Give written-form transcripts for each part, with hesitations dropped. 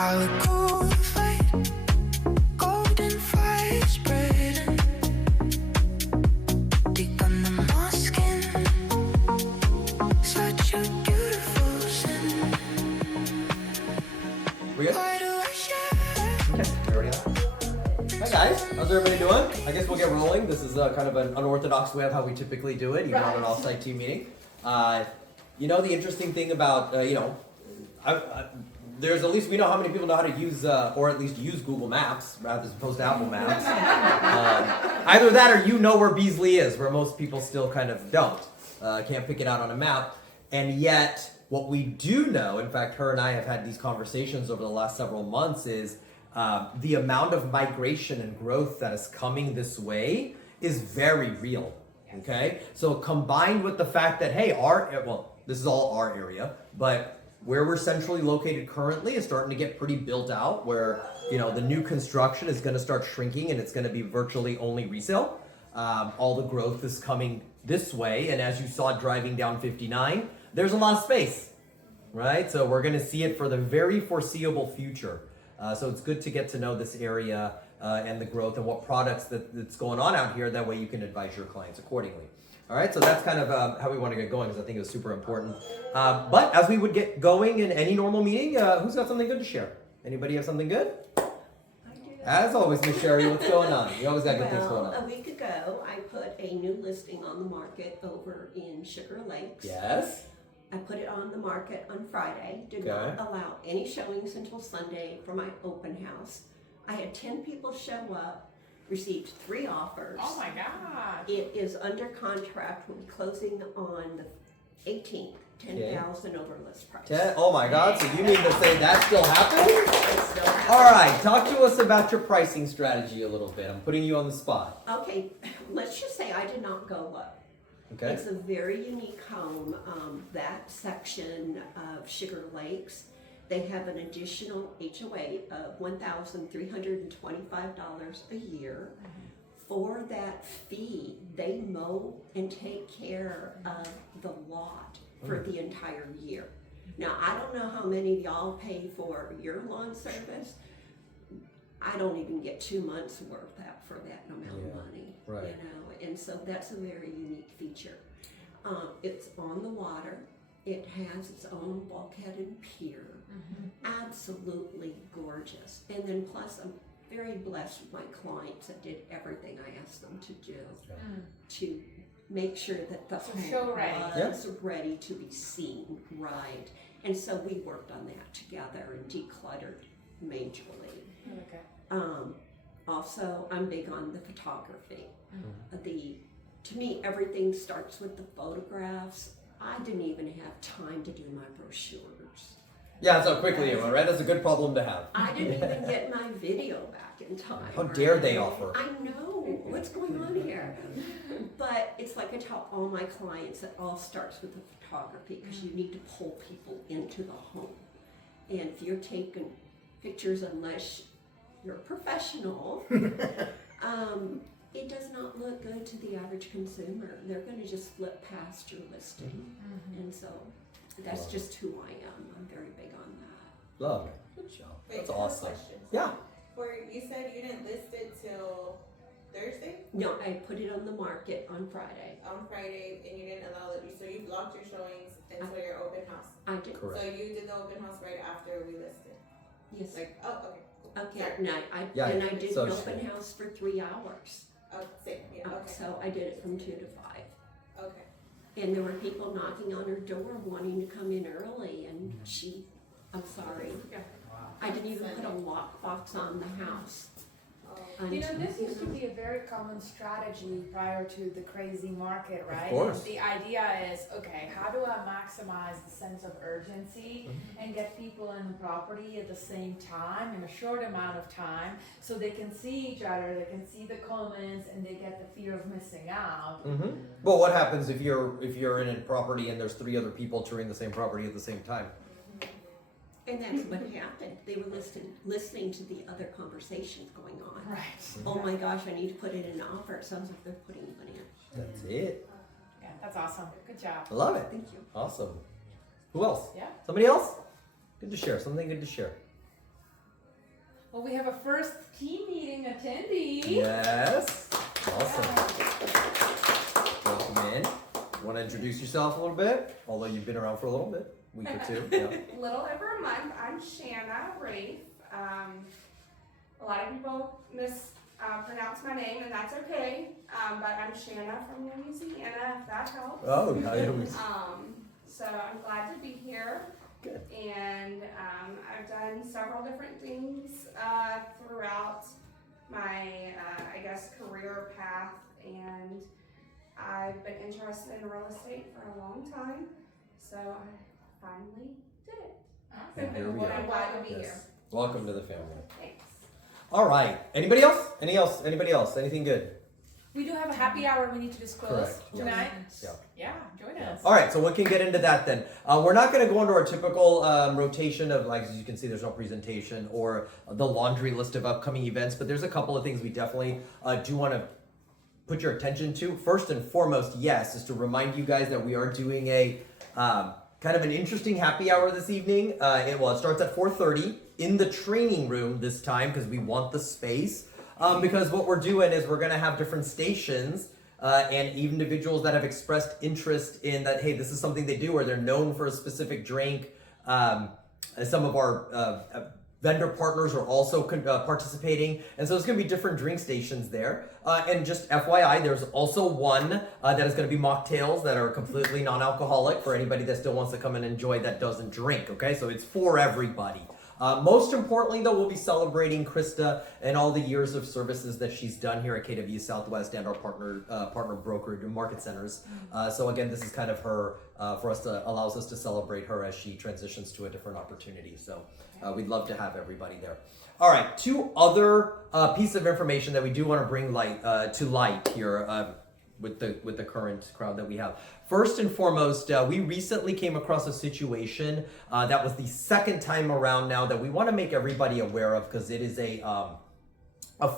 calico fight, golden fire spreading deep under my skin. Such a beautiful sin. We good? Why do I share? Okay, we already are. Hi guys, how's everybody doing? I guess we'll get rolling. This is kind of an unorthodox way of how we typically do it, even on an off-site team meeting. The interesting thing about, there's at least we know how many people know how to use, or at least use Google Maps rather as opposed to Apple Maps. Either that or you know where Beasley is, where most people still kind of don't. Can't pick it out on a map. And yet, what we do know, in fact, her and I have had these conversations over the last several months, is the amount of migration and growth that is coming this way is very real. Okay, so combined with the fact that this is all our area, but where we're centrally located currently is starting to get pretty built out. Where the new construction is going to start shrinking and it's going to be virtually only resale. All the growth is coming this way, and as you saw driving down 59, there's a lot of space, right? So we're going to see it for the very foreseeable future. So it's good to get to know this area and the growth and what products that's going on out here. That way you can advise your clients accordingly. All right, so that's kind of how we want to get going, because I think it was super important. But as we would get going in any normal meeting, who's got something good to share? Anybody have something good? I do. As always, Miss Sherry, what's going on? You always got good things going A on. week ago, I put a new listing on the market over in Sugar Lakes. Yes. I put it on the market on Friday. Did not allow any showings until Sunday for my open house. I had 10 people show up, received 3 offers. Oh my God. It is under contract. We'll be closing on the 18th. 10,000 over list price. Oh my God, so you mean to say that still happens? It still happens. All right, talk to us about your pricing strategy a little bit. I'm putting you on the spot. Okay, let's just say I did not go low. Okay. It's a very unique home. That section of Sugar Lakes, they have an additional HOA of $1,325 a year. For that fee, they mow and take care of the lot for the entire year. Now, I don't know how many of y'all pay for your lawn service. I don't even get 2 months worth out for that amount of money. Right. And so that's a very unique feature. It's on the water. It has its own bulkhead and pier. Absolutely gorgeous. And then plus, I'm very blessed with my clients that did everything I asked them to do to make sure that the home was ready to be seen, right? And so we worked on that together and decluttered majorly. Okay. Also, I'm big on the photography. To me, everything starts with the photographs. I didn't even have time to do my brochures. Yeah, that's how quickly it went, right? That's a good problem to have. I didn't even get my video back in time. How dare they offer? I know, what's going on here? But it's like I tell all my clients, it all starts with the photography, because you need to pull people into the home. And if you're taking pictures, unless you're a professional, it does not look good to the average consumer. They're going to just flip past your listing. And so that's just who I am. I'm very big on that. Love it. Good job. Wait, That's I have a awesome. question. Yeah. You said you didn't list it till Thursday? No, I put it on the market on Friday. On Friday, and you didn't allow it. So you blocked your showings until your open house. I did. Correct. So you did the open house right after we listed. Yes. Okay. Okay, no, I did so an open house for 3 hours. Oh, same. Yeah. Okay. So I did it from 2 to 5. Okay. And there were people knocking on her door wanting to come in early, and I'm sorry. I didn't even put a lockbox on the house. This used to be a very common strategy prior to the crazy market, right? Of course. The idea is, okay, how do I maximize the sense of urgency and get people in the property at the same time in a short amount of time, so they can see each other, they can see the comments, and they get the fear of missing out. Well, what happens if you're in a property and there's 3 other people touring the same property at the same time? And that's what happened. They were listening to the other conversations going on. Right. Oh my gosh, I need to put in an offer. It sounds like they're putting one in. That's it. Yeah, that's awesome. Good job. I love it. Thank you. Awesome. Who else? Yeah. Somebody else? Good to share. Something good to share. Well, we have a first team meeting attendee. Yes. Awesome. Welcome in. Want to introduce yourself a little bit? Although you've been around for a little bit, week or two. Yeah. Little over a month. I'm Shanna Rafe. A lot of people mispronounce my name, and that's okay. But I'm Shanna from Louisiana, if that helps. Oh, yeah. So I'm glad to be here. Good. And I've done several different things throughout my, career path. And I've been interested in real estate for a long time. So I finally did it. And here we Well, are. I'm glad to be Yes. here. Welcome to the family. Thanks. All right. Anybody else? Anybody else? Anything good? We do have a happy hour we need to disclose Correct, yes. tonight. Yeah. Yeah, join us. All right, so we can get into that then. We're not going to go into our typical rotation of, like, as you can see, there's no presentation or the laundry list of upcoming events, but there's a couple of things we definitely do want to put your attention to. First and foremost, yes, is to remind you guys that we are doing a kind of an interesting happy hour this evening. It starts at 4:30 in the training room this time because we want the space. Because what we're doing is we're going to have different stations and individuals that have expressed interest in that, hey, this is something they do, or they're known for a specific drink. Some of our vendor partners are also participating. And so there's going to be different drink stations there. And just FYI, there's also one that is going to be mocktails that are completely non-alcoholic for anybody that still wants to come and enjoy that doesn't drink, okay? So it's for everybody. Most importantly, though, we'll be celebrating Krista and all the years of services that she's done here at KW Southwest and our partner brokerage and market centers. So again, this is kind of her allows us to celebrate her as she transitions to a different opportunity. So we'd love to have everybody there. All right, two other pieces of information that we do want to bring to light here. With the current crowd that we have. First and foremost, we recently came across a situation that was the second time around now that we want to make everybody aware of because it is a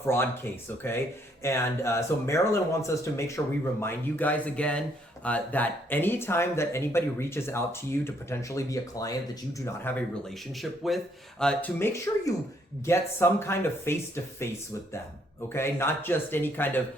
fraud case, okay? And so Marilyn wants us to make sure we remind you guys again that anytime that anybody reaches out to you to potentially be a client that you do not have a relationship with, to make sure you get some kind of face-to-face with them. Okay, not just any kind of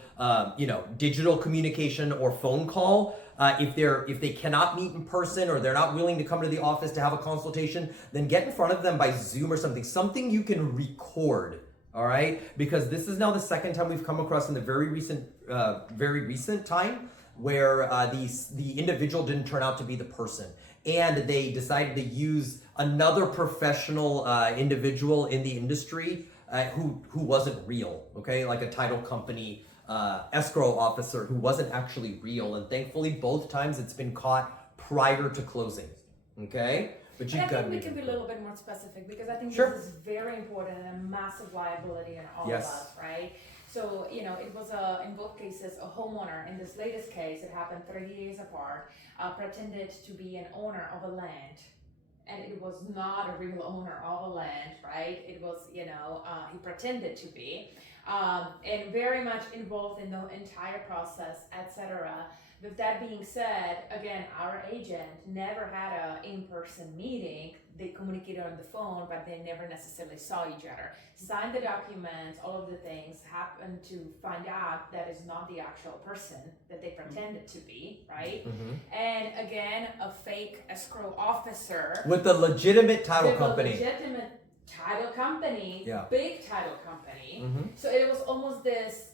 digital communication or phone call. If they cannot meet in person or they're not willing to come to the office to have a consultation, then get in front of them by Zoom or something you can record. All right, because this is now the second time we've come across in the very recent time where the individual didn't turn out to be the person, and they decided to use another professional individual in the industry. Who wasn't real, okay? Like a title company escrow officer who wasn't actually real. And thankfully, both times it's been caught prior to closing, okay? But I think we can be a little bit more specific because I think Sure. this is very important and a massive liability on all Yes. of us, right? So, it was in both cases, a homeowner. In this latest case, it happened 30 days apart, pretended to be an owner of a land. And it was not a real owner of a land, right? It was, he pretended to be, and very much involved in the entire process, etc. With that being said, again, our agent never had a in-person meeting. They communicated on the phone, but they never necessarily saw each other. Signed the documents, all of the things, happened to find out that is not the actual person that they pretended to be, right? Mm-hmm. And again, a fake escrow officer With a legitimate title with company. a legitimate title company, Yeah. big title company. Mm-hmm. So it was almost this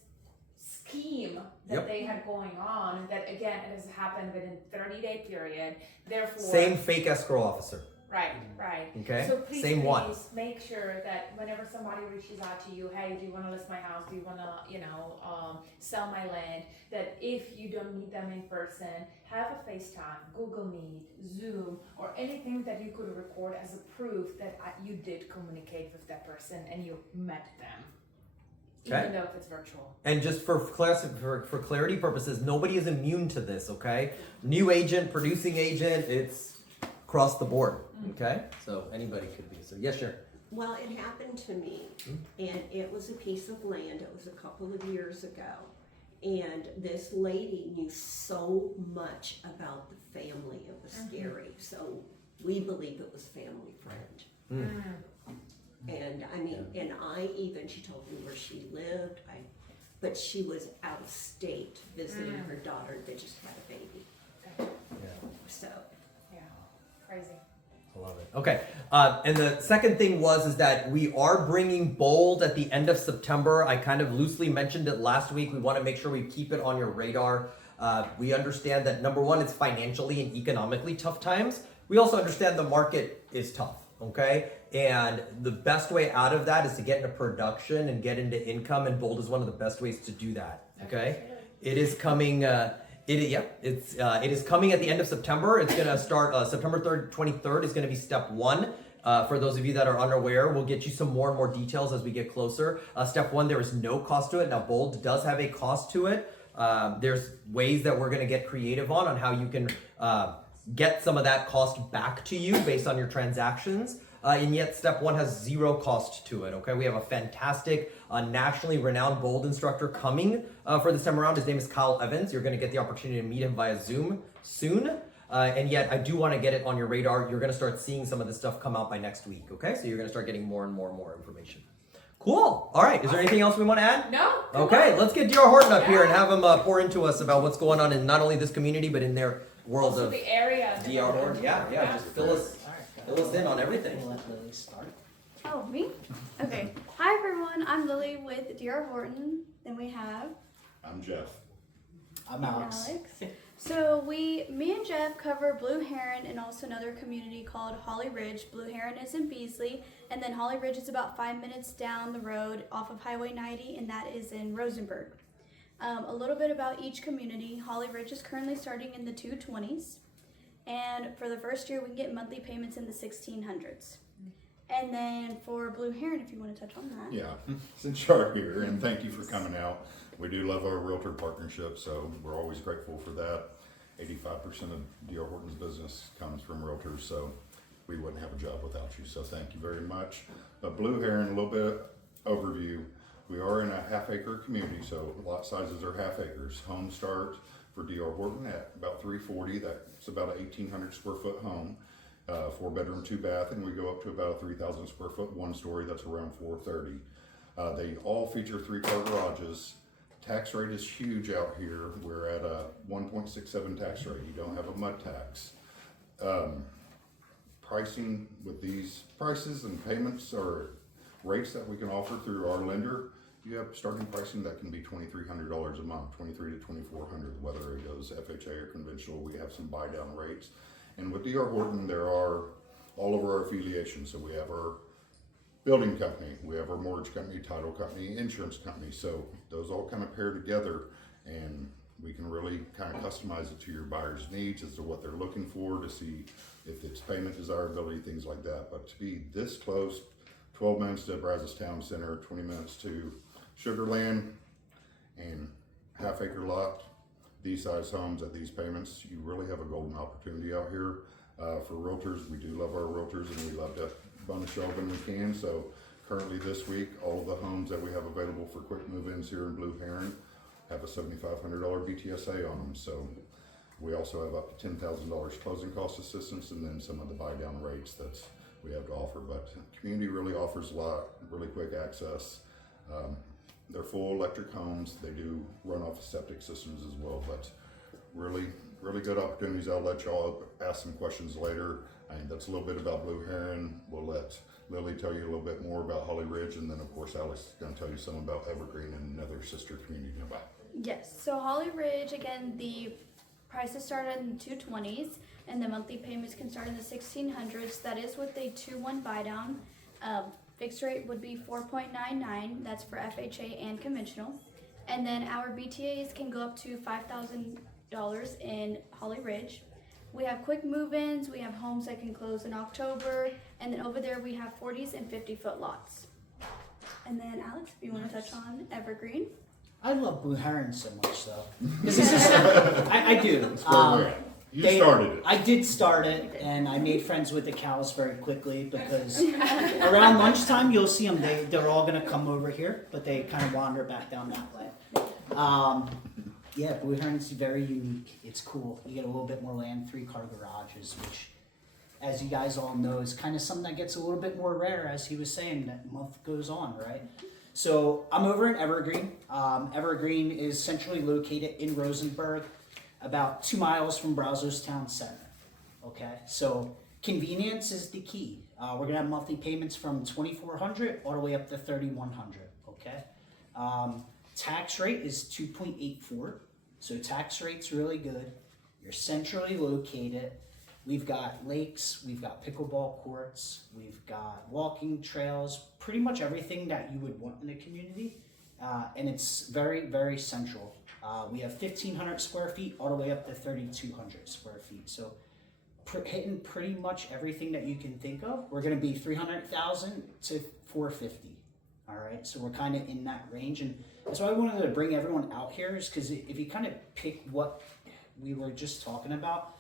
scheme that Yep. they had going on that again it has happened within 30-day period. Therefore, Same fake escrow officer. right. Okay. So please, Same one. make sure that whenever somebody reaches out to you, hey, do you want to list my house? Do you want to, sell my land? That if you don't meet them in person, have a FaceTime, Google Meet, Zoom, or anything that you could record as a proof that you did communicate with that person and you met them. Okay. Even though if it's virtual. And just for clarity purposes, nobody is immune to this, okay? New agent, producing agent, it's across the board, okay? So anybody could be. So yes, sure. Well, it happened to me, and it was a piece of land. It was a couple of years ago, and this lady knew so much about the family. It was scary. So we believe it was family friend. And I mean, And she told me where she lived, but she was out of state visiting her daughter that just had a baby. So. Yeah, crazy. I love it. Okay, and the second thing is that we are bringing Bold at the end of September. I kind of loosely mentioned it last week. We want to make sure we keep it on your radar. We understand that number one, it's financially and economically tough times. We also understand the market is tough, okay? And the best way out of that is to get into production and get into income, and Bold is one of the best ways to do that, okay? It is coming, it is coming at the end of September. It's gonna start September 3rd, 23rd is gonna be step one. For those of you that are unaware, we'll get you some more and more details as we get closer. Step one, there is no cost to it. Now, Bold does have a cost to it. There's ways that we're gonna get creative on how you can get some of that cost back to you based on your transactions. And yet step one has zero cost to it, okay? We have a fantastic nationally renowned Bold instructor coming for this time around. His name is Kyle Evans. You're gonna get the opportunity to meet him via Zoom soon. And yet I do wanna get it on your radar. You're gonna start seeing some of this stuff come out by next week, okay? So you're gonna start getting more and more and more information. Cool, all right, is there anything else we wanna add? No. Okay, let's get D.R. Horton up here and have him pour into us about what's going on in not only this community, but in their world Also of the area. D.R. Horton. Yeah, just fill us in on everything. We'll let Lily start. Oh, me? Okay. Hi, everyone. I'm Lily with D.R. Horton. Then we have I'm Jeff. I'm Alex. So me and Jeff cover Blue Heron and also another community called Holly Ridge. Blue Heron is in Beasley, and then Holly Ridge is about 5 minutes down the road off of Highway 90, and that is in Rosenberg. A little bit about each community. Holly Ridge is currently starting in the 220s. And for the first year, we can get monthly payments in the 1600s. And then for Blue Heron, if you want to touch on that. Yeah, since you're here, and thank you for coming out. We do love our realtor partnership, so we're always grateful for that. 85% of D.R. Horton's business comes from realtors, so we wouldn't have a job without you, so thank you very much. But Blue Heron, a little bit overview. We are in a half-acre community, so lot sizes are half acres. Homes start for D.R. Horton at about 340. That's about an 1,800 square foot home, 4 bedroom, 2 bath, and we go up to about a 3,000 square foot 1 story. That's around 430. They all feature 3-car garages. Tax rate is huge out here. We're at a 1.67 tax rate. You don't have a mud tax. Pricing with these prices and payments or rates that we can offer through our lender, you have starting pricing that can be $2,300 a month, $2,300 to $2,400, whether it goes FHA or conventional. We have some buy down rates. And with D.R. Horton, there are all of our affiliations. So we have our building company, we have our mortgage company, title company, insurance company. So those all kind of pair together, and we can really kind of customize it to your buyer's needs as to what they're looking for, to see if it's payment desirability, things like that. But to be this close, 12 minutes to Brazos Town Center, 20 minutes to Sugar Land, and half-acre lot, these size homes at these payments, you really have a golden opportunity out here. For realtors, we do love our realtors, and we love to bonus y'all when we can. So currently this week, all of the homes that we have available for quick move-ins here in Blue Heron have a $7,500 BTSA on them. So we also have up to $10,000 closing cost assistance, and then some of the buy down rates that we have to offer. But the community really offers a lot, really quick access. They're full electric homes. They do run off of septic systems as well, but really good opportunities. I'll let y'all ask some questions later. That's a little bit about Blue Heron. We'll let Lily tell you a little bit more about Holly Ridge, and then of course Alex is going to tell you some about Evergreen and another sister community nearby. Yes. So Holly Ridge, again, the prices start in the 220s, and the monthly payments can start in the 1600s. That is with a 2-1 buy down. Fixed rate would be 4.99. That's for FHA and conventional. And then our BTAs can go up to $5,000 in Holly Ridge. We have quick move-ins. We have homes that can close in October. And then over there we have 40s and 50-foot lots. And then Alex, if you want to touch on Evergreen. I love Blue Heron so much, though. I do. That's where we're at. You started it. I did start it, and I made friends with the cows very quickly because around lunchtime you'll see them. They're all going to come over here, but they kind of wander back down that way. Yeah, Blue Heron's very unique. It's cool. You get a little bit more land, 3-car garages, which as you guys all know, is kind of something that gets a little bit more rare, as he was saying, that month goes on, right? So I'm over in Evergreen. Evergreen is centrally located in Rosenberg, about 2 miles from Brazos Town Center. Okay, so convenience is the key. We're gonna have monthly payments from $2,400 all the way up to $3,100. Okay, tax rate is 2.84, so tax rate's really good. You're centrally located. We've got lakes, we've got pickleball courts, we've got walking trails, pretty much everything that you would want in a community, and it's very, very central. We have 1,500 square feet all the way up to 3,200 square feet. So hitting pretty much everything that you can think of. We're going to be 300,000 to 450. All right, so we're kind of in that range, and that's why I wanted to bring everyone out here, is because if you kind of pick what we were just talking about,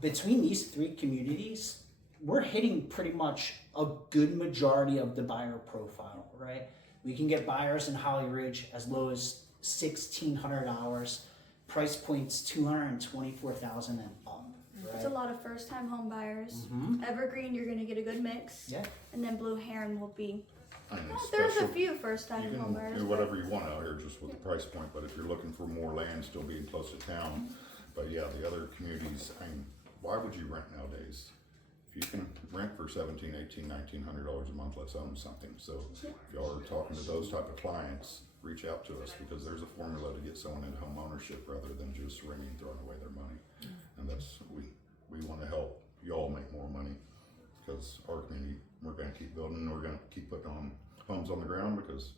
between these 3 communities, we're hitting pretty much a good majority of the buyer profile, right? We can get buyers in Holly Ridge as low as $1,600, price points $224,000 and up. Right? It's a lot of first-time home buyers. Mhm. Evergreen, you're gonna get a good mix. Yeah. And then Blue Heron will be. I mean, There's a special- few You first-time home can buyers. do whatever you want out here just with the price point, but if you're looking for more land, still being close to town. But yeah, the other communities, I mean, why would you rent nowadays? If you can rent for $1,700, $1,800, $1,900 a month, let's own something. So if y'all are talking to those type of clients, reach out to us, because there's a formula to get someone into home ownership rather than just renting and throwing away their money. And that's, we want to help y'all make more money, because our community, we're going to keep building, and we're going to keep putting on homes on the ground, because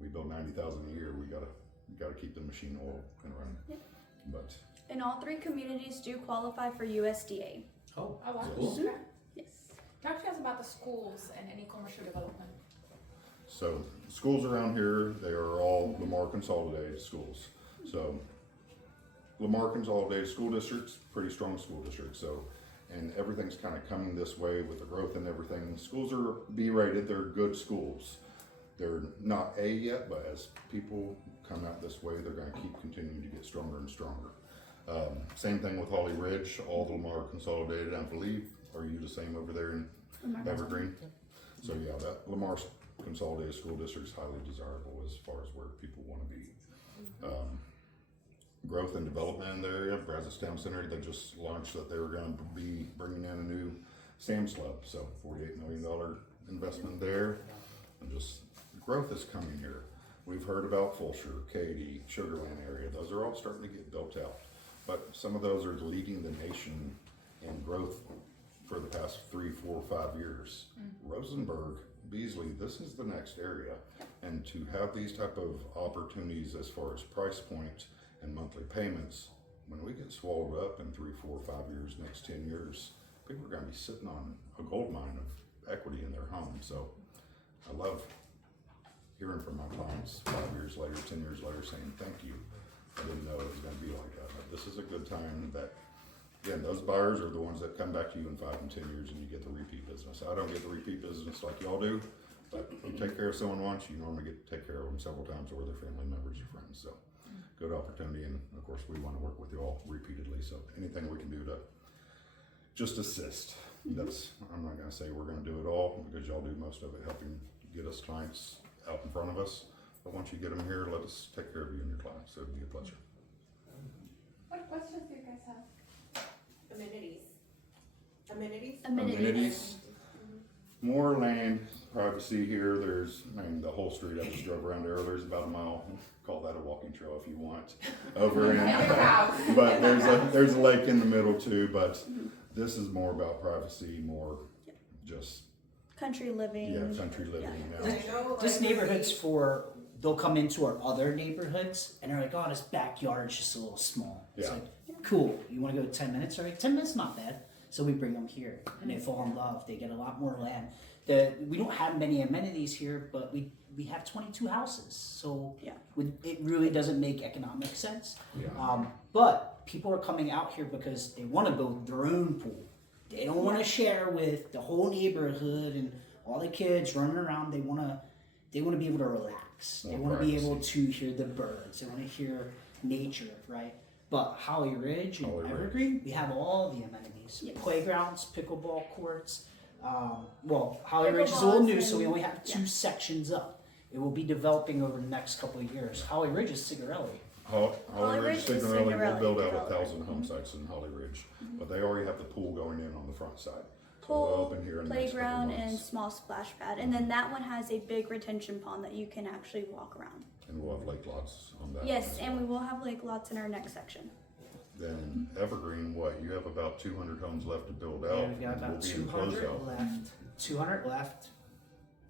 we build 90,000 a year. We gotta keep the machine oil and running. Yep. But And all 3 communities do qualify for USDA. Oh, Oh, wow. cool. Okay. Yes. Talk to us about the schools and any commercial development. so schools around here, they are all Lamar Consolidated schools. So Lamar Consolidated School District's pretty strong school district. So, and everything's kind of coming this way with the growth and everything. Schools are B rated. They're good schools. They're not A yet, but as people come out this way, they're going to keep continuing to get stronger and stronger. Same thing with Holly Ridge, all the Lamar Consolidated, I believe. Are you the same over there in Evergreen? So yeah, that Lamar Consolidated School District is highly desirable as far as where people want to be. Growth and development in the area, Brazos Town Center, they just launched that they were going to be bringing in a new Sam's Club, so $48 million investment there, and just growth is coming here. We've heard about Fulshire, Katy, Sugarland area, those are all starting to get built out, but some of those are leading the nation in growth for the past 3, 4, 5 years. Rosenberg, Beasley, this is the next area, and to have these type of opportunities as far as price point and monthly payments, when we get swallowed up in 3, 4, 5 years, next 10 years, people are going to be sitting on a gold mine of equity in their home. So I love hearing from my clients 5 years later, 10 years later, saying thank you. I didn't know it was going to be like that. But this is a good time that, again, those buyers are the ones that come back to you in 5 and 10 years, and you get the repeat business. I don't get the repeat business like y'all do, but you take care of someone once, you normally get to take care of them several times, or their family members or friends. So good opportunity, and of course we want to work with you all repeatedly, so anything we can do to just assist. That's, I'm not going to say we're going to do it all, because y'all do most of it, helping get us clients out in front of us, but once you get them here, let us take care of you and your clients, so it'd be a pleasure. What questions do you guys have? Amenities. Amenities? Amenities. More land, privacy here. There's, I mean, the whole street I just drove around there. There's about a mile. Call that a walking trail if you want. Over in, but there's a lake in the middle too. But this is more about privacy, more just Country living. country living now. I know, This like, neighborhood's for, they'll come into our other neighborhoods and they're like, oh, this backyard's just a little small. It's Yeah. like, cool, you want to go 10 minutes? All right, 10 minutes not bad. So we bring them here and they fall in love. They get a lot more land. We don't have many amenities here, but we have 22 houses. So Yeah. it really doesn't make economic sense. Yeah. But people are coming out here because they want to build their own pool. They don't want to share with the whole neighborhood and all the kids running around. They want to be able to relax. They More want to be privacy. able to hear the birds. They want to hear nature, right? But Holly Ridge and Holly Ridge. Evergreen, we have all the amenities. Yes. Playgrounds, pickleball courts. Well, Holly Ridge is a little new, so we Pickleballs only have two sections up. It will be developing over the next couple of years. Holly Ridge is Cigarelli. Holly Ridge, Ridge is Signorelli will Signorelli build out developer. 1,000 home sites in Holly Ridge, but they already have the pool going in on the front side. So we'll Pool, open here in the next couple playground, and months. small splash pad. And then that one has a big retention pond that you can actually walk around. And we'll have lake lots on that. Yes, as and well. we will have lake lots in our next section. Then Evergreen, you have about 200 homes left to build out. Yeah, we've got and about we'll be in 200 closeout. left. 200 left.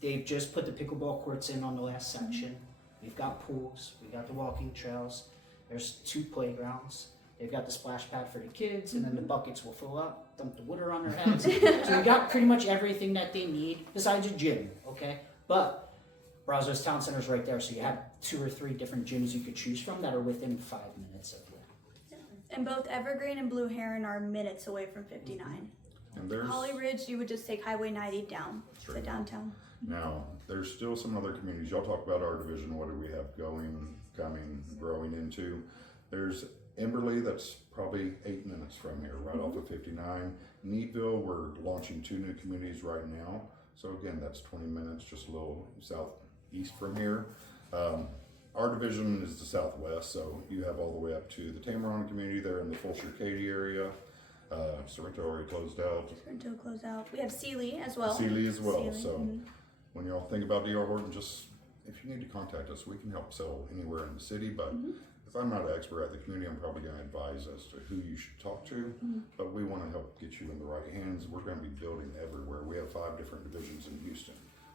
They've just put the pickleball courts in on the last section. We've got pools. We got the walking trails. There's 2 playgrounds. They've got the splash pad for the kids, and then the buckets will fill up, dump the water on their heads. So we got pretty much everything that they need, besides a gym, okay? But Brazos Town Center's right there, so you have 2 or 3 different gyms you could choose from that are within 5 minutes of you. And both Evergreen and Blue Heron are minutes away from 59. And there's, Holly Ridge, you would just take Highway 90 down to Straight down. downtown. now, there's still some other communities. Y'all talk about our division. What do we have going, coming, growing into? There's Emberley, that's probably 8 minutes from here, right off of 59. Neatville, we're launching 2 new communities right now. So again, that's 20 minutes, just a little southeast from here. Our division is the southwest, so you have all the way up to the Tamaron community there in the Fulshire-Katy area. Sorrento already closed out. Until close out. We have Sealy as well. Sealy as well. Sealy, So mhm. when y'all think about DR Horton, just if you need to contact us, we can help sell anywhere in the city. But if I'm not an expert at the community, I'm probably going to advise as to who you should talk to. But we want to help get you in the right hands. We're going to be building everywhere. We have 5 different divisions in Houston.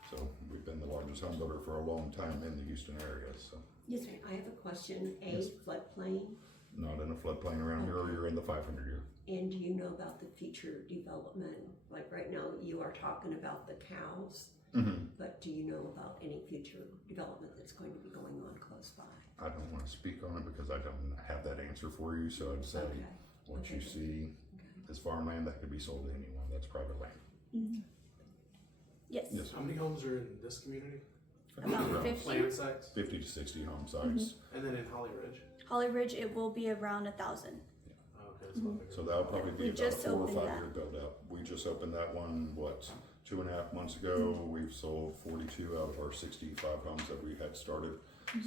So we've been the largest home builder for a long time in the Houston area. So Yes, ma'am. I have a question. Yes. Floodplain, not in a floodplain around here, or you're in the 500 year. and do you know about the future development? Like right now, you are talking about the cows, but do you know about any future development that's going to be going on close by? I don't want to speak on it because I don't have that answer for you. So I'd say Okay. what you Okay. see is farmland that could be sold to anyone. That's private land. Yes. Yes. How many homes are in this community? About Around 50. Land sites? 50 to 60 home sites. And then in Holly Ridge? Holly Ridge, it will be around 1,000. Oh, okay, it's a lot bigger. So that'll probably be We about just a 4 or opened 5 that. year build out. We just opened that one, 2.5 months ago. We've sold 42 out of our 65 homes that we had started.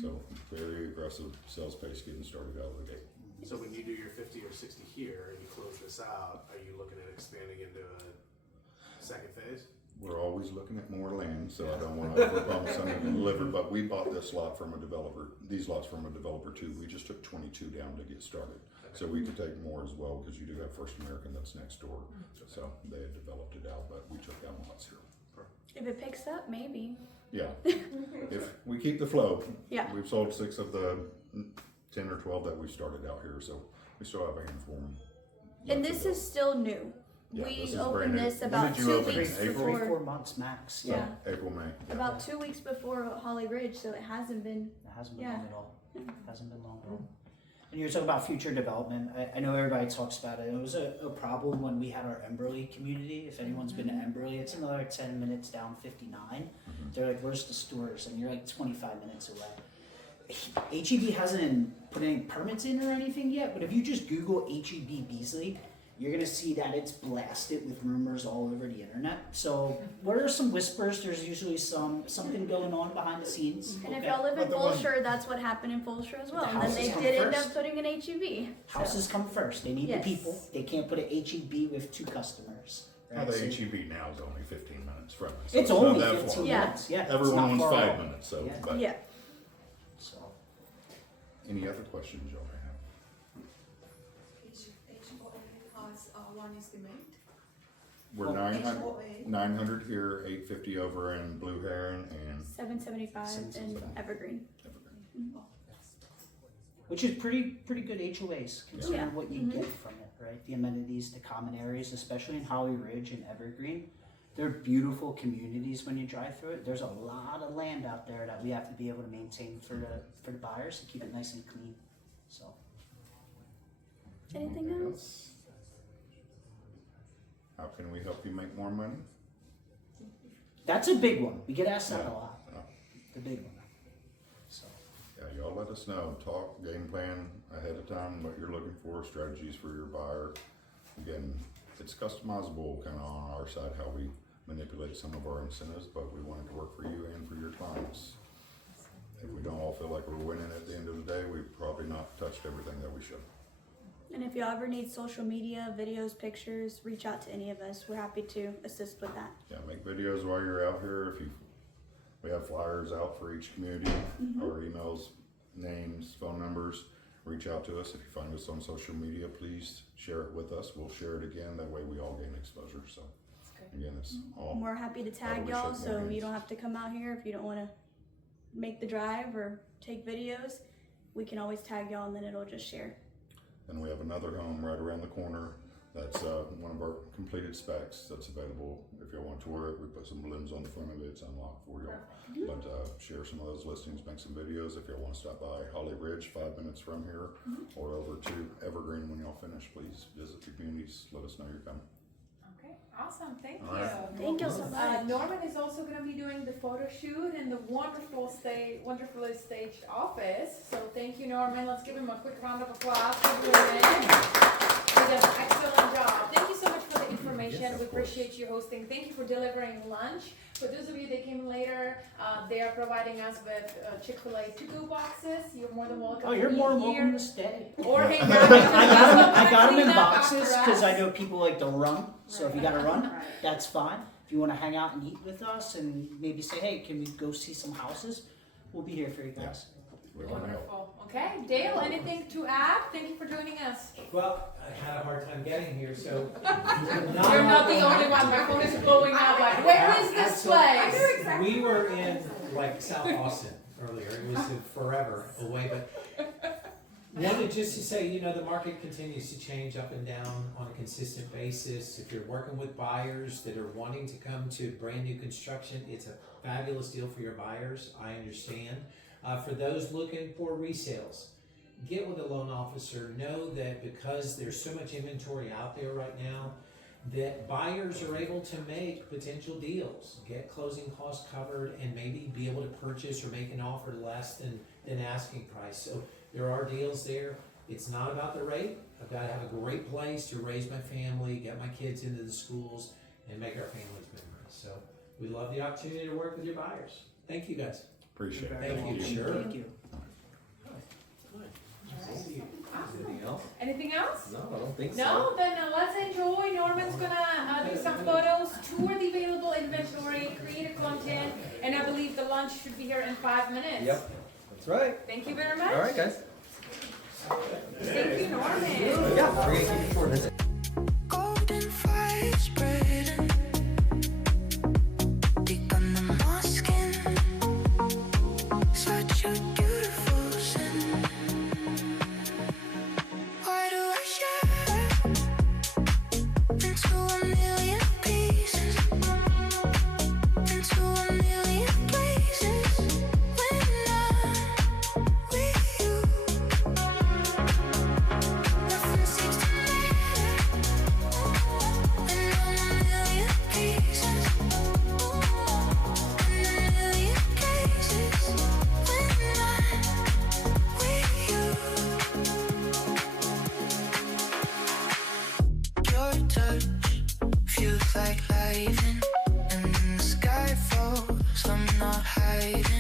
So very aggressive sales pace getting started out of the gate. So when you do your 50 or 60 here and you close this out, are you looking at expanding into a second phase? We're always looking at more land, so I don't want to overpromise under deliver, but we bought this lot from a developer, these lots from a developer too. We just took 22 down to get started. So we could take more as well, because you do have First American that's next door. So they had developed it out, but we took down lots here. If it picks up, maybe. Yeah, if we keep the flow. Yeah. We've sold 6 of the 10 or 12 that we've started out here, so we still have a handful. And left to this go. is still new. Yeah, this We is brand opened new. this When about did you 2 open it? weeks April? 3-4 before. months max. Yeah. April, May. Yeah. About 2 weeks before Holly Ridge, so it hasn't been. It hasn't been Yeah. long at all. Hasn't been long at all. And you're talking about future development. I know everybody talks about it. It was a problem when we had our Emberley community. If anyone's been to Emberley, it's another 10 minutes down 59. They're like, where's the stores? And you're like 25 minutes away. HEB hasn't put any permits in or anything yet, but if you just Google HEB Beasley, you're gonna see that it's blasted with rumors all over the internet. So what are some whispers? There's usually something going on behind the scenes. And if Okay. y'all live in But the one- Fulshire, that's what happened in Fulshire as well. The And then they houses did come end first. up putting an HEB. Houses come first. They need Yes. the people. They can't put an HEB with 2 customers. Now Right? the So HEB now is only 15 minutes from us. So it's not only that 15 far. Yeah. minutes. Yeah. it's Everyone not wants far 5 at all. minutes, so, Yeah. but Yeah. So any other questions y'all may have? One estimate. We're Oh, 900 here, 850 over in Blue Heron and 775 in 775. Evergreen. which is pretty good HOAs considering Yeah. what you get from it, right? The amenities, the common areas, especially in Holly Ridge and Evergreen. They're beautiful communities when you drive through it. There's a lot of land out there that we have to be able to maintain for the buyers to keep it nice and clean. So Anything else? How can we help you make more money? that's a big one. We get asked that Yeah. a lot. Yeah. The big one. So Yeah, you y'all let us know. Talk, game plan ahead of time, what you're looking for, strategies for your buyer. Again, it's customizable kind of on our side how we manipulate some of our incentives, but we want it to work for you and for your clients. If we don't all feel like we're winning at the end of the day, we've probably not touched everything that we should. And if y'all ever need social media, videos, pictures, reach out to any of us. We're happy to assist with that. Yeah, make videos while you're out here. We have flyers out for each community, our emails, names, phone numbers. Reach out to us. If you find us on social media, please share it with us. We'll share it again. That way we all gain exposure. So again, it's all. We're happy to tag we y'all, shake so hands. you don't have to come out here if you don't want to make the drive or take videos. We can always tag y'all, and then it'll just share. And we have another home right around the corner. That's one of our completed specs that's available. If you want to tour it, we put some balloons on the front of it. It's unlocked for you. But share some of those listings, make some videos. If you want to stop by Holly Ridge, 5 minutes from here, or over to Evergreen when y'all finish, please visit the communities. Let us know you're coming. Okay, awesome, thank All you. right. Thank you so much. Norman is also going to be doing the photo shoot in the wonderfully staged office. So thank you, Norman. Let's give him a quick round of applause for doing it. He did an excellent job. Thank you so much for the information. Yes, of We course. appreciate you hosting. Thank you for delivering lunch. For those of you that came later, they are providing us with Chick-fil-A to-go boxes. You're more than welcome. Oh, you're to more eat than here. welcome to stay. Or hang I out. got them in Clean up boxes after because I us. know people like to run. So if you got to run, Right. that's fine. If you want to hang out and eat with us and maybe say, hey, can we go see some houses? We'll be here for you guys. We want to help. Wonderful. Okay, Dale, anything to add? Thank you for joining us. Well, I had a hard time getting here, so. You're not the only one. My phone is blowing up. Like, where is this place? We were in like South Austin earlier. It was forever away, but wanted just to say, you know, the market continues to change up and down on a consistent basis. If you're working with buyers that are wanting to come to brand new construction, it's a fabulous deal for your buyers. I understand. For those looking for resales, get with a loan officer. Know that because there's so much inventory out there right now, that buyers are able to make potential deals, get closing costs covered, and maybe be able to purchase or make an offer less than asking price. So there are deals there. It's not about the rate. I've got to have a great place to raise my family, get my kids into the schools, and make our families memories. So we love the opportunity to work with your buyers. Thank you guys. Appreciate it. Thank you. Sure. Thank you. Anything else? Anything else? No, I don't think so. No? Then let's enjoy. Norman's gonna do some photos, tour the available inventory, create a content, and I believe the lunch should be here in 5 minutes. Yep, that's right. Thank you very much. All right, guys. Thank you, Norman. Yeah, we're gonna keep it short. That's it. Golden fire spreading deep under my skin. Such a beautiful sin. Why do I shatter into a million pieces, into a million places when I'm with you? Nothing seems to matter when I'm a million pieces, in a million cases when I'm with you. Your touch feels like lightning, and then the sky falls. I'm not hiding.